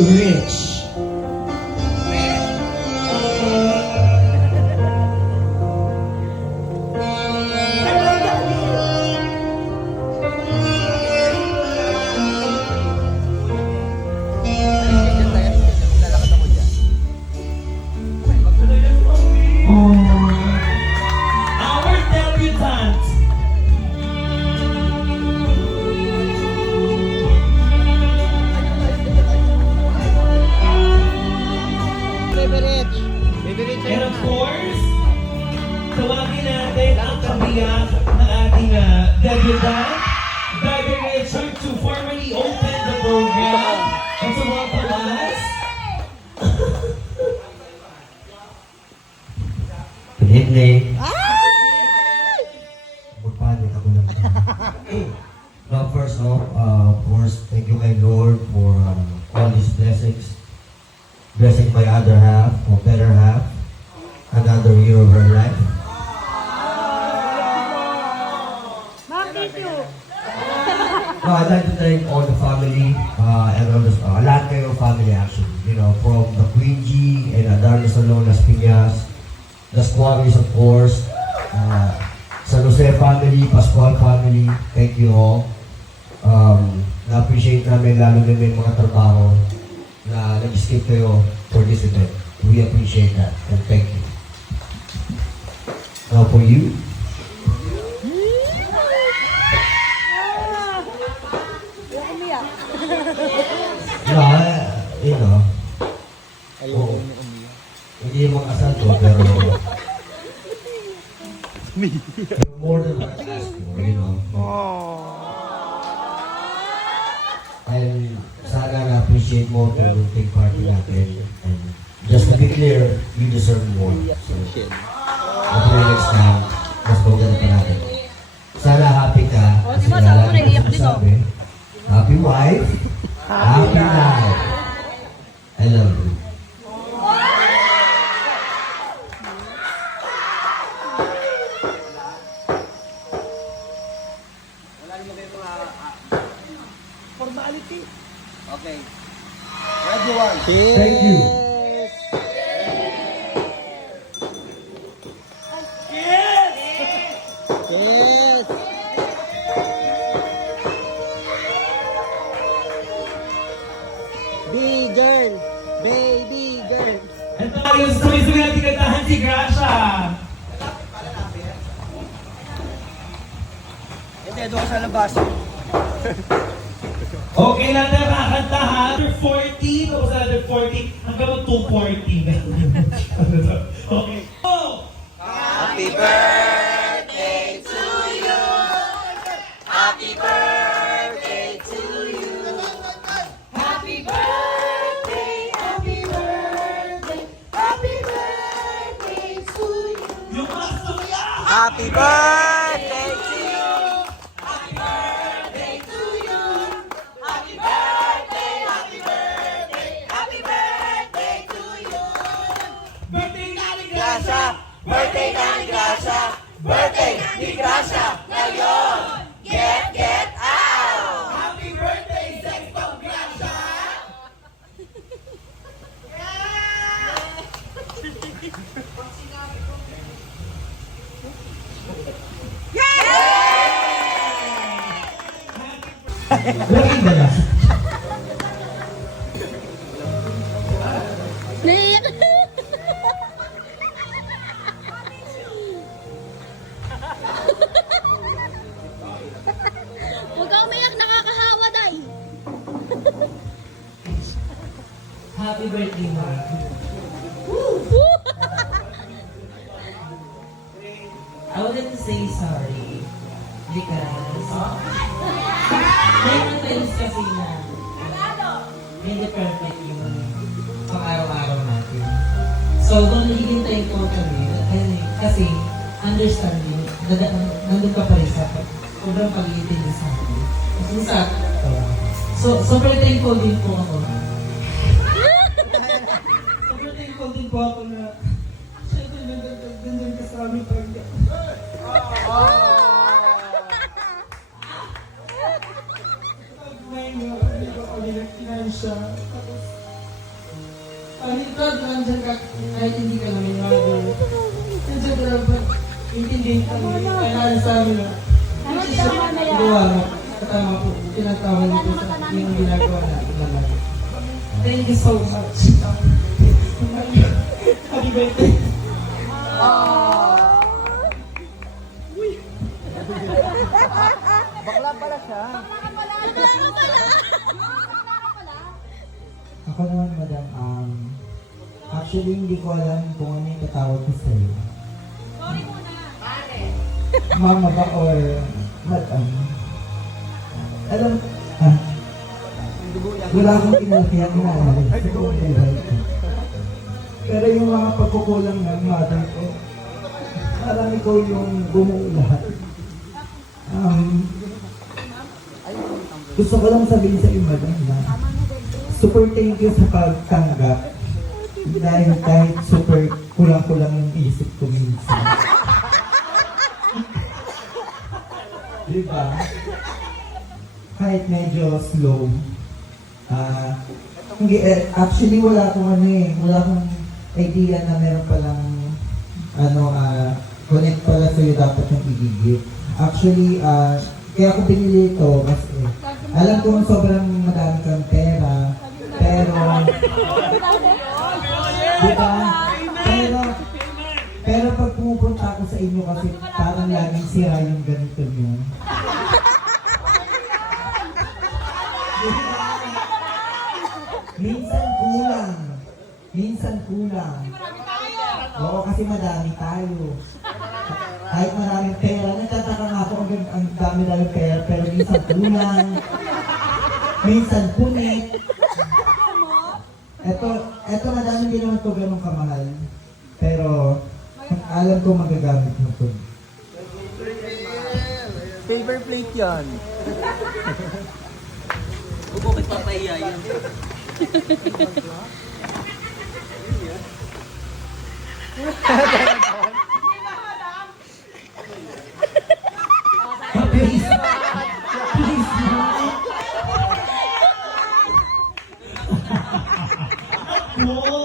Rich. Our debutante. And of course, tawagin natin ang kabiyak ng ating debutant, Baby Richard, to formally open the program and to welcome us. Good evening. Magpanik ako lang. Now first off, of course, thank you my Lord for all these blessings. Blessing my other half, or better half, another year of her life. Mom, thank you. No, I'd like to thank all the family, and all the, lahat kayo family actually. You know, from the Queen G and Adarno Salon, Las Piñas, the Squatters of course, San Jose family, Pascual family, thank you all. Na-appreciate namin lalo na may mga trabaho na nag-skip kayo for this event. We appreciate that and thank you. Now for you, Umiyak. you know, oh, hindi mo kasal to, pero more than what I asked for, you know. And sana na-appreciate mo ito yung big party natin. And just to be clear, you deserve more. So, hopefully next time, mas maganda pa natin. Sana happy ka. Kasi lagi ko sabi, happy wife, happy life. I love you. Formality. Okay. Everyone. Thank you. Yes. Big girl. Baby girl. And tayo sa sabay-sabay natin kantahan si Gracia. Hindi, doon ka sa labas. Okay lang tayo kakanta ha. Under 40, tapos under 40, hanggang mag 240. Okay. Oh! Happy birthday to you. Happy birthday to you. Happy birthday, happy birthday, happy birthday to you. Yung mas tuya! Happy birthday to you. Happy birthday to you. Happy birthday, happy birthday, happy birthday to you. Birthday na ni Gracia, Gracia! birthday na ni Gracia. Birthday ni Gracia ngayon. Get out. Happy birthday, Sextong Gracia! Lagi ba na? Naiyak. Huwag ka umiyak, nakakahawa, Day. Happy birthday, Mark. I wanted to say sorry because may mga times kasi na hindi perfect yung pang-araw-araw natin. So, kung nahihintay ko kami, kasi understanding, nandun ka pa rin sa sobrang pag-iitin niya sa akin. So, sobrang thankful din po ako. Sobrang thankful din po ako na syempre nandun ka sa aming pag- Ngayon, hindi ko kami nagkinan siya. Tapos, Proud na nandiyan ka, kahit hindi ka namin mother. Nandiyan ka lang ba? Intindihin ka namin. Kailangan sa amin na. Gawa mo. Katama po. Tinatawag nito sa yung ginagawa natin naman. Thank you so much. Happy birthday. Bakla pala siya. Ako naman, madam, actually, hindi ko alam kung ano yung tatawag ko sa'yo. Sorry muna. Mama ba or madam? Alam, wala akong kinalkihan na sa buong buhay ko. Pero yung mga pagkukulang ng mother ko, parang ikaw yung bumuo lahat. Gusto ko lang sabihin sa iyo, madam, na super thank you sa pagtanggap. Dahil kahit super kulang-kulang yung isip ko minsan. Diba? Kahit medyo slow. Hindi, actually wala akong wala akong idea na meron palang connect pala sa'yo dapat yung i-give. Actually, kaya ako binili ito kasi alam ko sobrang madami kang pera, pero diba? Pero pag pumupunta ako sa inyo kasi parang laging sira yung ganito nyo. Minsan kulang. Oo, kasi madami tayo. Kahit maraming pera, nagtataka nga ako ang dami-dami pera, pero minsan kulang. Minsan punit. Eto madami din naman ito ganun kamahal. Pero alam ko magagamit mo ito. Silver plate yan. Huwag mo papahiya yun. Please. Please. Oo.